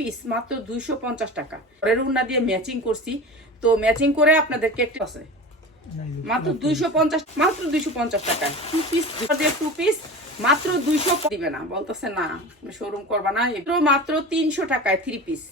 Piece মাত্র দুইশো পঞ্চাশ টাকা। পরের উন্না দিয়ে ম্যাচিং করছি। তো ম্যাচিং করে আপনাদেরকে কেক আছে। মাত্র দুইশো পঞ্চাশ, মাত্র দুইশো পঞ্চাশ টাকা। টু পিস টু পিস মাত্র দুইশো দিবে না, বলতেছে না শোরুম করবা না। মাত্র তিনশো টাকায় থ্রি পিস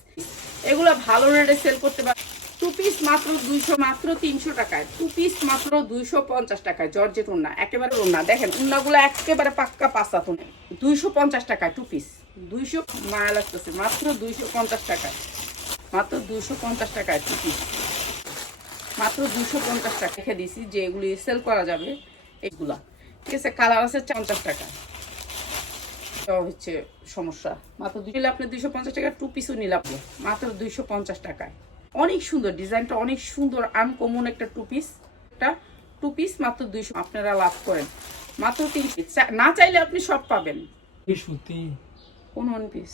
এগুলো ভালো রেটে সেল করতে পারে টু পিস মাত্র দুইশো, মাত্র তিনশো টাকায়। টু পিস মাত্র দুইশো পঞ্চাশ টাকায়, জর্জেট উন্না, একেবারে উন্না। দেখেন, উন্নাগুলো একেবারে পাক্কা পাঁচা তুনে দুইশো পঞ্চাশ টাকায় টু পিস। দুইশো মায়া লাগতেছে মাত্র দুইশো পঞ্চাশ টাকায়। মাত্র দুইশো পঞ্চাশ টাকায় টু পিস। মাত্র দুশো পঞ্চাশ টাকা রেখে দিয়েছি, যে এগুলি সেল করা যাবে, এইগুলা। ঠিক আছে কালার আছে পঞ্চাশ টাকা। হচ্ছে সমস্যা। মাত্র দুই আপনি দুইশো পঞ্চাশ টাকা টু পিসও নিলে আপনি মাত্র দুইশো পঞ্চাশ টাকায়। অনেক সুন্দর ডিজাইনটা অনেক সুন্দর আনকমন একটা টু পিস একটা টু পিস মাত্র দুইশো আপনারা লাভ করেন। মাত্র তিন পিস না চাইলে আপনি সব পাবেন। কোন ওয়ান পিস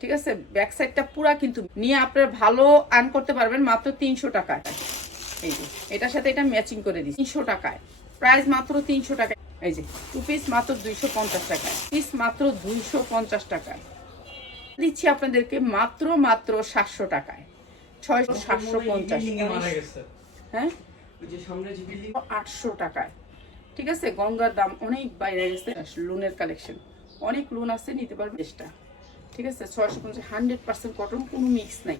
ঠিক আছে ব্যাক সাইডটা পুরা কিন্তু নিয়ে আপনার ভালো আর্ন করতে পারবেন মাত্র তিনশো টাকায়। এই যে এটার সাথে এটা ম্যাচিং করে দিই তিনশো টাকায়। প্রাইস মাত্র তিনশো টাকায়। এই যে টু পিস মাত্র দুইশো পঞ্চাশ টাকায়। পিস মাত্র দুইশো পঞ্চাশ টাকায়। দিচ্ছি আপনাদেরকে মাত্র মাত্র সাতশো টাকায়। ছয়শো সাতশো পঞ্চাশ। হ্যাঁ? আটশো টাকায়। ঠিক আছে? গঙ্গার দাম অনেক বাইরে গেছে। লোনের কালেকশন অনেক লোন আছে নিতে পারবে। চেষ্টা ঠিক আছে? ছয়শো পঞ্চাশ হান্ড্রেড পার্সেন্ট কটন কোনো মিক্স নাই।